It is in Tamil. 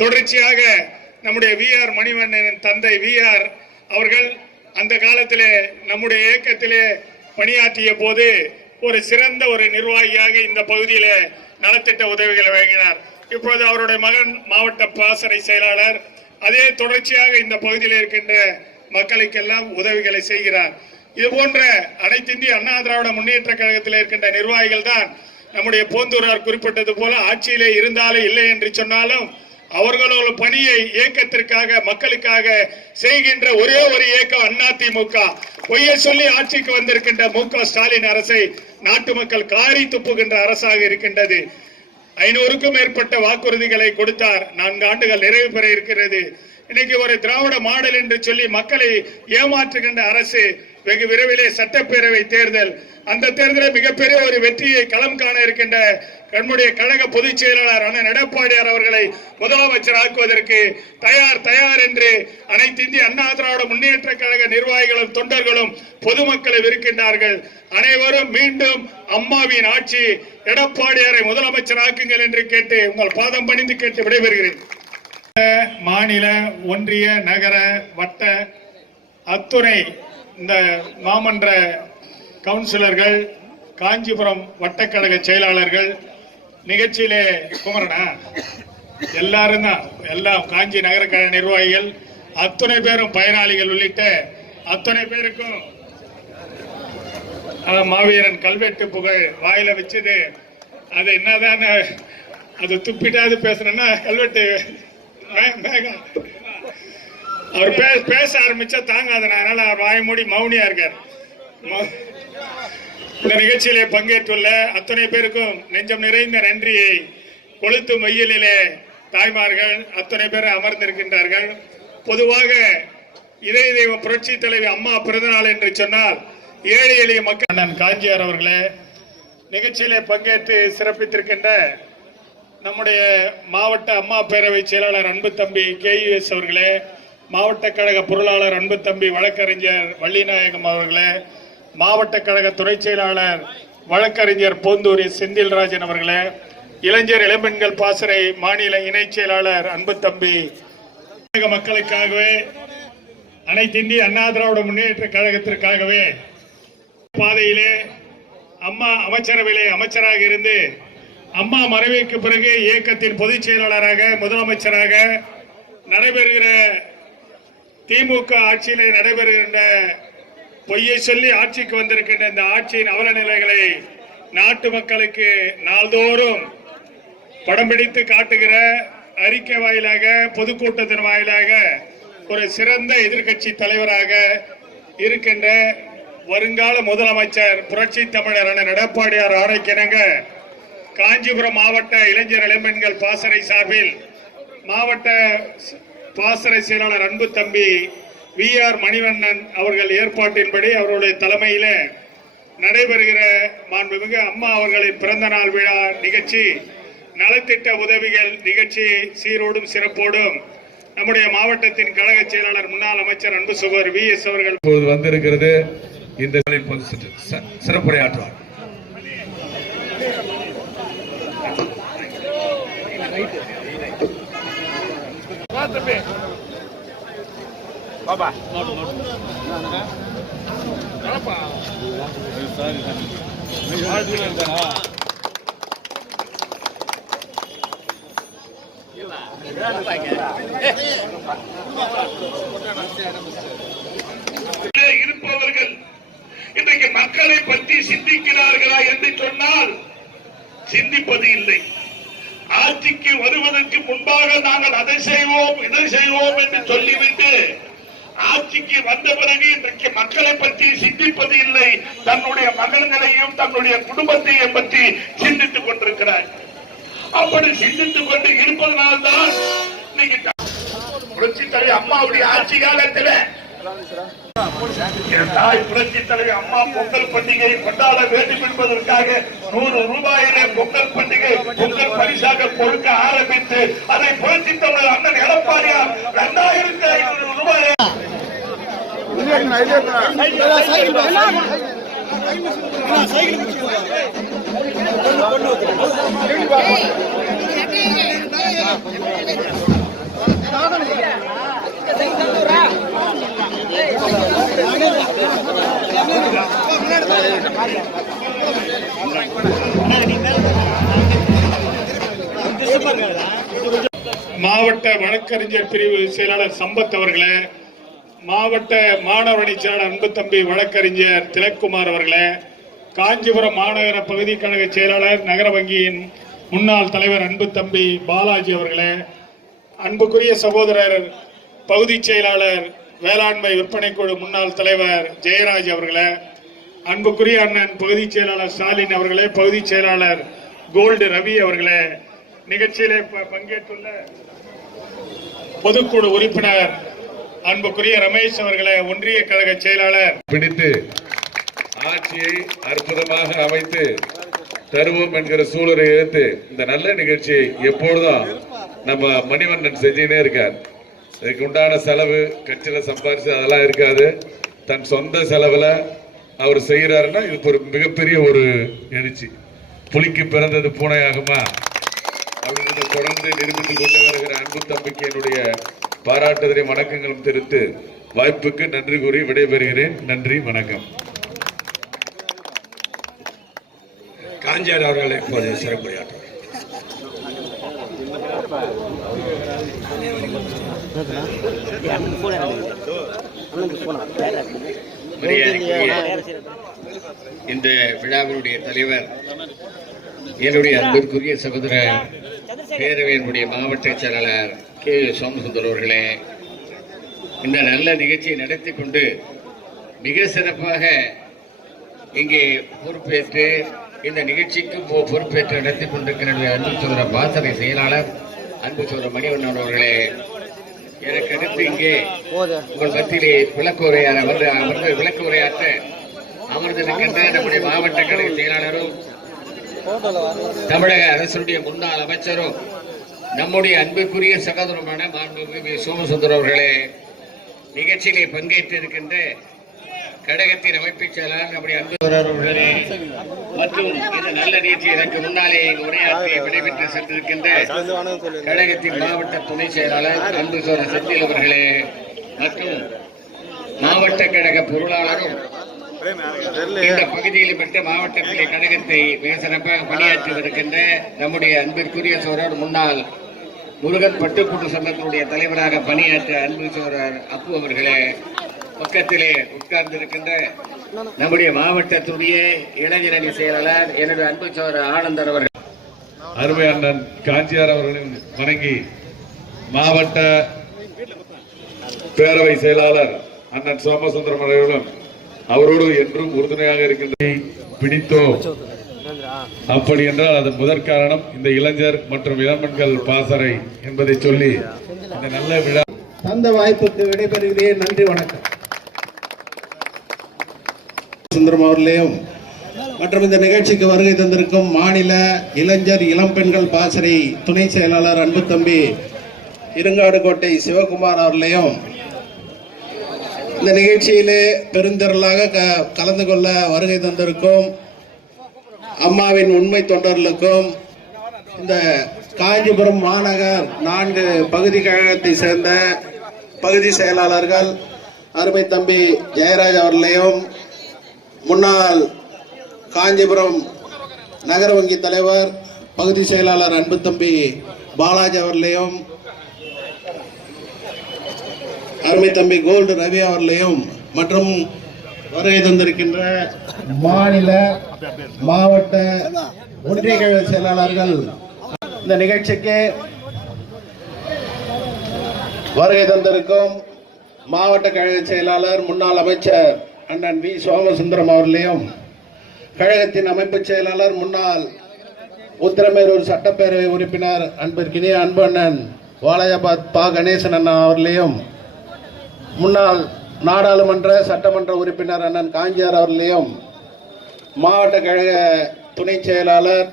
தொடர்ச்சியாக நம்முடைய வி ஆர் மணிவண்ணனின் தந்தை வி ஆர் அவர்கள் அந்த காலத்திலே நம்முடைய இயக்கத்திலே பணியாற்றிய போது ஒரு சிறந்த ஒரு நிர்வாகியாக இந்த பகுதியிலே நலத்திட்ட உதவிகளை வழங்கினார். இப்போது அவருடைய மகன் மாவட்ட பாசறை செயலாளர் அதே தொடர்ச்சியாக இந்த பகுதியில் இருக்கின்ற மக்களுக்கெல்லாம் உதவிகளை செய்கிறார். இது போன்ற அனைத்து இந்திய அண்ணா திராவிட முன்னேற்ற கழகத்தில் இருக்கின்ற நிர்வாகிகள் தான் நம்முடைய போந்தூரார் குறிப்பிட்டது போல ஆட்சியிலே இருந்தாலும் இல்லை என்று சொன்னாலும் அவர்களோட பணியை இயக்கத்திற்காக மக்களுக்காக செய்கின்ற ஒரே ஒரு இயக்கம் அதிமுக பொய்ய சொல்லி ஆட்சிக்கு வந்திருக்கின்ற மு ஸ்டாலின் அரசை நாட்டு மக்கள் காரி துப்புகின்ற அரசாக இருக்கின்றது. ஐநூறுக்கும் மேற்பட்ட வாக்குறுதிகளை கொடுத்தார். நான்கு ஆண்டுகள் நிறைவு பெற இருக்கிறது. இன்னைக்கு ஒரு திராவிட மாடல் என்று சொல்லி மக்களை ஏமாற்றுகின்ற அரசு வெகு விரைவிலே சட்டப்பேரவை தேர்தல் அந்த தேர்தலில் மிகப்பெரிய ஒரு வெற்றியை களம் காண இருக்கின்ற நம்முடைய கழக பொதுச் செயலாளர் அண்ணன் எடப்பாடியார் அவர்களை முதலமைச்சர் ஆக்குவதற்கு தயார் தயார் என்று அனைத்து இந்திய அண்ணா திராவிட முன்னேற்ற கழக நிர்வாகிகளும் தொண்டர்களும் பொதுமக்களும் இருக்கின்றார்கள். அனைவரும் மீண்டும் அம்மாவின் ஆட்சி எடப்பாடியாரை முதலமைச்சர் ஆக்குங்கள் என்று கேட்டு உங்கள் பாதம் பணிந்து கேட்டு விடைபெறுகிறேன். மாநில ஒன்றிய நகர வட்ட அத்துணை இந்த மாமன்ற கவுன்சிலர்கள் காஞ்சிபுரம் வட்டக்கழக செயலாளர்கள் நிகழ்ச்சியிலே குமரனா? எல்லாரும் தான். எல்லாம் காஞ்சி நகர கழக நிர்வாகிகள் அத்தனை பேரும் பயனாளிகள் உள்ளிட்ட அத்தனை பேருக்கும் மாவீரன் கல்வெட்டு புகழ் வாயில வச்சது. அது என்னதான் அது துப்பிட்டாது பேசுறேன்னா கல்வெட்டு அவர் பே பேச ஆரம்பிச்சா தாங்காத. அதனால அவர் வாய மூடி மௌனியா இருக்கார். இந்த நிகழ்ச்சியிலே பங்கேற்றுள்ள அத்தனை பேருக்கும் நெஞ்சம் நிறைந்த நன்றியை கொளுத்து மையலிலே தாய்மார்கள் அத்தனை பேர் அமர்ந்திருக்கின்றார்கள். பொதுவாக இதய தெய்வ புரட்சி தலைவி அம்மா பிறந்தநாள் என்று சொன்னால் ஏழை எளிய மக்கள் அண்ணன் காஞ்சியார் அவர்களே நிகழ்ச்சியிலே பங்கேற்று சிறப்பித்திருக்கின்ற நம்முடைய மாவட்ட அம்மா பேரவை செயலாளர் அன்பு தம்பி கேயுஎஸ் அவர்களே மாவட்ட கழக பொருளாளர் அன்பு தம்பி வழக்கறிஞர் வள்ளிநாயகம் அவர்களே மாவட்ட கழக துறை செயலாளர் வழக்கறிஞர் போந்தூரி செந்தில்ராஜன் அவர்களே இளைஞர் இளம்பெண்கள் பாசறை மாநில இணைச் செயலாளர் அன்பு தம்பி தமிழக மக்களுக்காகவே அனைத்து இந்திய அண்ணா திராவிட முன்னேற்ற கழகத்திற்காகவே பாதையிலே அம்மா அமைச்சரவையிலே அமைச்சராக இருந்து அம்மா மறைவுக்கு பிறகு இயக்கத்தின் பொதுச் செயலாளராக முதலமைச்சராக நடைபெறுகிற திமுக ஆட்சியிலே நடைபெறுகின்ற பொய்யை சொல்லி ஆட்சிக்கு வந்திருக்கின்ற இந்த ஆட்சியின் அவல நிலைகளை நாட்டு மக்களுக்கு நாள்தோறும் படம் பிடித்து காட்டுகிற அறிக்கை வாயிலாக பொதுக்கூட்டத்தின் வாயிலாக ஒரு சிறந்த எதிர்க்கட்சி தலைவராக இருக்கின்ற வருங்கால முதலமைச்சர் புரட்சி தமிழர் அண்ணன் எடப்பாடியார் ஆரோக்கியனங்க காஞ்சிபுரம் மாவட்ட இளைஞர் இளம்பெண்கள் பாசறை சார்பில் மாவட்ட பாசறை செயலாளர் அன்பு தம்பி வி ஆர் மணிவண்ணன் அவர்கள் ஏற்பாட்டின்படி அவருடைய தலைமையில நடைபெறுகிற மாண்புமிகு அம்மா அவர்களின் பிறந்த நாள் விழா நிகழ்ச்சி நலத்திட்ட உதவிகள் நிகழ்ச்சி சீரோடும் சிறப்போடும் நம்முடைய மாவட்டத்தின் கழக செயலாளர் முன்னாள் அமைச்சர் அன்பு சுகர் வி எஸ் அவர்கள் இப்போது வந்திருக்கிறது இந்த நாளில் பொது சிற- இருப்பவர்கள் இன்றைக்கு மக்களை பற்றி சிந்திக்கிறார்களா என்று சொன்னால் சிந்திப்பது இல்லை. ஆட்சிக்கு வருவதற்கு முன்பாக நாங்கள் அதை செய்வோம் இதை செய்வோம் என்று சொல்லிவிட்டு ஆட்சிக்கு வந்த பிறகு இன்றைக்கு மக்களை பற்றி சிந்திப்பது இல்லை. தன்னுடைய மகன்களையும் தன்னுடைய குடும்பத்தையும் பற்றி சிந்தித்துக் கொண்டிருக்கிறார். அப்படி சிந்தித்துக் கொண்டு இருப்பதனால்தான் இன்னைக்கு புரட்சி தலைவி அம்மாவுடைய ஆட்சி காலத்தில் தாய் புரட்சி தலைவி அம்மா பொங்கல் பண்டிகை கொண்டாட வேண்டும் என்பதற்காக நூறு ரூபாயிலே பொங்கல் பண்டிகை பொங்கல் பரிசாக கொடுக்க ஆரம்பித்து அதை புரட்சி தலைவர் அண்ணன் எடப்பாடியார் இரண்டாயிரத்தி ஐநூறு ரூபாயை மாவட்ட வழக்கறிஞர் பிரிவு செயலாளர் சம்பத் அவர்களை மாவட்ட மாணவரணி செயலாளர் அன்பு தம்பி வழக்கறிஞர் திலக்குமார் அவர்களே காஞ்சிபுரம் மாநகர பகுதி கழக செயலாளர் நகர வங்கியின் முன்னாள் தலைவர் அன்பு தம்பி பாலாஜி அவர்களே அன்புக்குரிய சகோதரர் பகுதி செயலாளர் வேளாண்மை விற்பனை குழு முன்னாள் தலைவர் ஜெயராஜ் அவர்களே அன்புக்குரிய அண்ணன் பகுதி செயலாளர் ஸ்டாலின் அவர்களே பகுதி செயலாளர் கோல்டு ரவி அவர்களே நிகழ்ச்சியிலே ப- பங்கேற்றுள்ள பொதுக்குழு உறுப்பினர் அன்புக்குரிய ரமேஷ் அவர்களை ஒன்றிய கழக செயலாளர். பிடித்து ஆட்சியை அற்புதமாக அமைத்து தருவோம் என்கிற சூழலை எடுத்து இந்த நல்ல நிகழ்ச்சியை எப்பொழுதும் நம்ம மணிவண்ணன் செஞ்சுனே இருக்கார். இதுக்கு உண்டான செலவு கட்சியில சம்பாரிச்சு அதெல்லாம் இருக்காது. தன் சொந்த செலவுல அவர் செய்கிறாருன்னா இது ஒரு மிகப்பெரிய ஒரு எழுச்சி. புலிக்கு பிறந்தது பூனையாகுமா? அப்படின்றத தொடர்ந்து நிரூபித்துக் கொண்டு வருகிற அன்பு தம்பிக்கு என்னுடைய பாராட்டுதலை வணக்கங்களும் தெரிவித்து வாய்ப்புக்கு நன்றி கூறி விடைபெறுகிறேன். நன்றி வணக்கம். காஞ்சியார் அவர்கள் இப்போது சிறப்புரையாற்றுவார் இந்த விழாவினுடைய தலைவர் என்னுடைய அன்பிற்குரிய சகோதர பேரவையினுடைய மாவட்ட செயலாளர் கே. சோமசுந்தர் அவர்களே இந்த நல்ல நிகழ்ச்சியை நடத்தி கொண்டு மிக சிறப்பாக இங்கே பொறுப்பேற்று இந்த நிகழ்ச்சிக்கு பொறுப்பேற்று நடத்தி கொண்டிருக்கிற அன்பு சோதர பாசறை செயலாளர் அன்பு சோதர மணிவண்ணன் அவர்களே எனக்கு அடுத்து இங்கே உங்கள் மத்தியிலே விளக்கு உரையாட அமர்ந்து விளக்கு உரையாற்ற அமர்ந்திருக்கின்ற நம்முடைய மாவட்ட கழக செயலாளரும் தமிழக அரசுடைய முன்னாள் அமைச்சரும் நம்முடைய அன்புக்குரிய சகோதரமான மாண்புமிகு வி. சோமசுந்தர் அவர்களே நிகழ்ச்சியிலே பங்கேற்று இருக்கின்ற கழகத்தின் அமைப்புச் செயலாளர் நம்முடைய அன்பு அவர்களே மற்றும் இந்த நல்ல நிகழ்ச்சி எனக்கு முன்னாலே இங்கு உரையாற்றி விடைபெற்று சென்றிருக்கின்ற கழகத்தின் மாவட்ட துணை செயலாளர் அன்பு சத்தியல் அவர்களே மற்றும் மாவட்ட கழக பொருளாளரும் இந்த பகுதியில் பெற்ற மாவட்டத்திலே கழகத்தை மிக சிறப்பாக பணியாற்றி வருகின்ற நம்முடைய அன்பிற்குரிய சோழர் முன்னாள் முருகன் பட்டுக்கூட்டு சங்கத்தினுடைய தலைவராக பணியாற்ற அன்பு சோழர் அப்பு அவர்களே பக்கத்திலே உட்கார்ந்திருக்கின்ற நம்முடைய மாவட்டத்துடைய இளைஞரணி செயலாளர் என்னுடைய அன்பு சோழர் ஆனந்தர் அவர்கள். அருமை அண்ணன் காஞ்சியார் அவர்களின் வணங்கி மாவட்ட பேரவை செயலாளர் அண்ணன் சோமசுந்தரம் அவர்களும் அவரோடு என்றும் உறுதுணையாக இருக்கின்ற பிடித்தோ அப்படி என்றால் அது முதற் காரணம். இந்த இளைஞர் மற்றும் இளம்பெண்கள் பாசறை என்பதை சொல்லி இந்த நல்ல விழா தந்த வாய்ப்புக்கு விடைபெறுகிறேன் நன்றி வணக்கம். சுந்தரம் அவர்களையும் மற்றும் இந்த நிகழ்ச்சிக்கு வருகை தந்திருக்கும் மாநில இளைஞர் இளம்பெண்கள் பாசறை துணை செயலாளர் அன்பு தம்பி இருங்காடுகோட்டை சிவகுமார் அவர்களையும் இந்த நிகழ்ச்சியிலே பெருந்திரளாக க- கலந்து கொள்ள வருகை தந்திருக்கும் அம்மாவின் உண்மை தொண்டர்களுக்கும் இந்த காஞ்சிபுரம் மாநகர் நான்கு பகுதி கழகத்தை சேர்ந்த பகுதி செயலாளர்கள் அருமை தம்பி ஜெயராஜ் அவர்களையும் முன்னாள் காஞ்சிபுரம் நகர வங்கி தலைவர் பகுதி செயலாளர் அன்பு தம்பி பாலாஜி அவர்களையும் அருமை தம்பி கோல்டு ரவி அவர்களையும் மற்றும் வருகை தந்திருக்கின்ற மாநில மாவட்ட ஒன்றிய கழக செயலாளர்கள் இந்த நிகழ்ச்சிக்கு வருகை தந்திருக்கும் மாவட்ட கழக செயலாளர் முன்னாள் அமைச்சர் அண்ணன் வி. சோமசுந்தரம் அவர்களையும் கழகத்தின் அமைப்பு செயலாளர் முன்னாள் உத்திரமேரூர் சட்டப்பேரவை உறுப்பினர் அன்பிற்கினிய அன்பு அண்ணன் வாலாஜாபாத் பா. கணேசன் அண்ணா அவர்களையும் முன்னாள் நாடாளுமன்ற சட்டமன்ற உறுப்பினர் அண்ணன் காஞ்சியார் அவர்களையும் மாவட்ட கழக துணை செயலாளர்